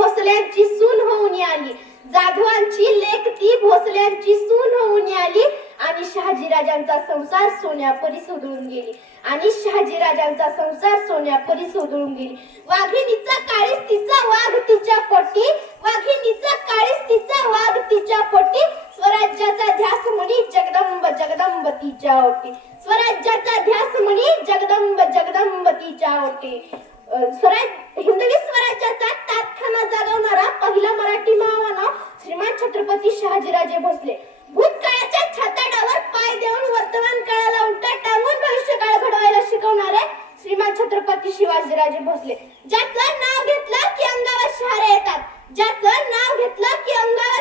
भोसल्यांची सून होऊन आली. जाधवांची लेख ती भोसल्यांची सून होऊन आली. आणि शहाजीराजांचा संसार सोन्यापरी सोडून गेली. आणि शहाजीराजांचा संसार सोन्यापरी सोडून गेली. वाघिणीचा काळीस तिचा वाघ तिच्या पोटी. वाघिणीचा काळीस तिचा वाघ तिच्या पोटी. स्वराज्याचा ध्यास म्हणी जगदंब जगदंब तिच्या ओटी. स्वराज्याचा ध्यास म्हणी जगदंब जगदंब तिच्या ओटी. स्वराज हिंदवी स्वराज्याचा तातखाना जागवणारा पहिला मराठी महामानव श्रीमान छत्रपती शहाजीराजे भोसले. भूतकाळाच्या छाताडावर पाय देऊन वर्तमान काळाला उलटा टांगून भविष्यकाळ घडवायला शिकवणारे श्रीमान छत्रपती शिवाजीराजे भोसले. ज्याचं नाव घेतलं की अंगावर शहारे येतात. ज्याचं नाव घेतलं की अंगावर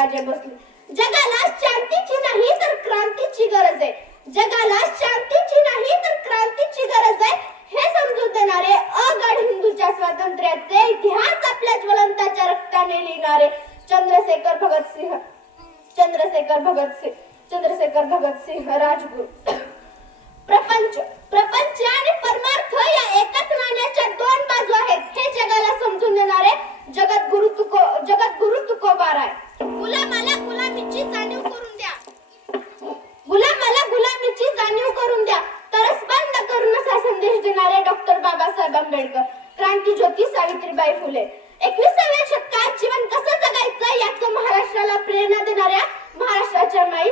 राजे बसले. जगाला शांतीची नाही तर क्रांतीची गरज आहे. जगाला शांतीची नाही तर क्रांतीची गरज आहे हे समजून देणारे अगड हिंदूच्या स्वातंत्र्याचे इतिहास आपल्या ज्वलंताच्या रक्ताने लिहिणारे चंद्रशेखर भगतसिंह चंद्रशेखर भगतसिंह चंद्रशेखर भगतसिंह राजगुरू. प्रपंच प्रपंच आणि परमार्थ या एकाच नाण्याच्या दोन बाजू आहेत. आंबेडकर. क्रांती ज्योती सावित्रीबाई फुले. एकविसाव्या शतकात जीवन कसं जगायचं याचं महाराष्ट्राला प्रेरणा देणाऱ्या महाराष्ट्राच्या माई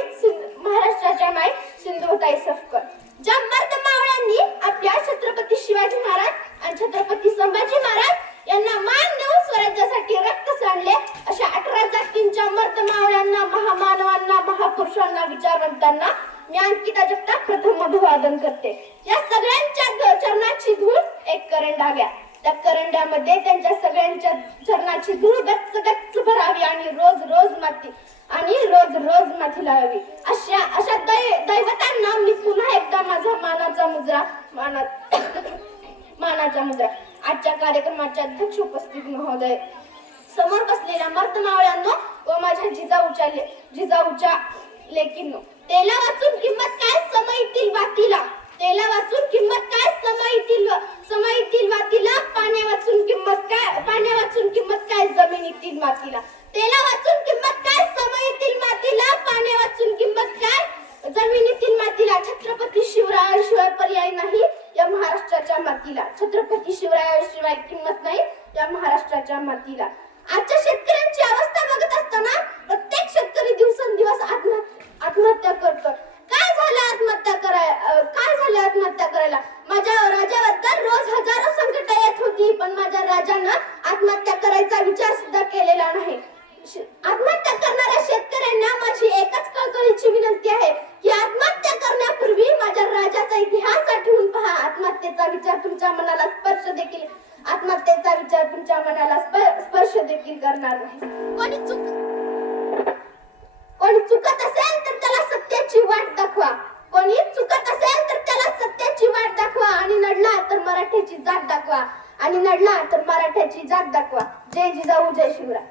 महाराष्ट्राच्या माई सिंधुताई सफकर. ज्या मर्द मावळ्यांनी आपल्या छत्रपती शिवाजी महाराज आणि छत्रपती संभाजी महाराज यांना मान देऊन स्वराज्यासाठी रक्त सांडले. अशा अठरा जातींच्या मर्द मावळ्यांना महामानवांना महापुरुषांना विचारवंतांना मी अंकिता जगताप प्रथम अभिवादन करते. या सगळ्या ग- चरणाची धूळ एक करंडा घ्या त्या करंड्यामध्ये त्यांच्या सगळ्यांच्या चरणाची धूळ गच्च गच्च भरावी आणि रोज रोज माती आणि रोज रोज माती लावावी. अशा अशा दै दैवतांना मी पुन्हा एकदा माझा मानाचा मुजरा मानात मानाचा मुजरा. आजच्या कार्यक्रमाचे अध्यक्ष उपस्थित महोदय. समोर बसलेल्या मर्द मावळ्यांनो व माझ्या जिजाऊच्या ले- जिजाऊच्या लेकींनो तेला वाचून किंमत काय समईतील वातीला तेला वाचून किंमत काय समईतील समईतील वातीला पाण्या वाचून किंमत काय पाण्या वाचून किंमत काय जमिनीतील मातीला? तेला वाचून किंमत काय? समईतील मातीला? पाण्या वाचून किंमत काय? जमिनीतील मातीला? छत्रपती शिवरायांशिवाय पर्याय नाही या महाराष्ट्राच्या मातीला. छत्रपती शिवरायांशिवाय किंमत नाही या महाराष्ट्राच्या मातीला. आजच्या शेतकऱ्यांची अवस्था बघत असताना प्रत्येक शेतकरी दिवसेंदिवस आत्म आत्महत्या करतो काय झालं आत्महत्या कराय काय झालं आत्महत्या करायला? माझ्या राजाबद्दल रोज हजारो संकट येत होती पण माझ्या राजानं आत्महत्या करायचा विचार सुद्धा केलेला नाही. आत्महत्या करणाऱ्या शेतकऱ्यांना माझी एकच कळकळीची विनंती आहे की आत्महत्या करण्यापूर्वी माझ्या राजाचा इतिहास आठवून पहा. आत्महत्येचा विचार तुमच्या मनाला स्पर्श देखील आत्महत्येचा विचार तुमच्या मनाला स्पर्श देखील करणार नाही. कोणी चुक कोणी चुकत असेल तर त्याला सत्याची वाट दाखवा. कोणी चुकत असेल तर त्याला सत्याची वाट दाखवा आणि लढला तर मराठीची जात दाखवा. आणि नडला तर मराठ्याची जात दाखवा. जय जिजाऊ जय शिवराय.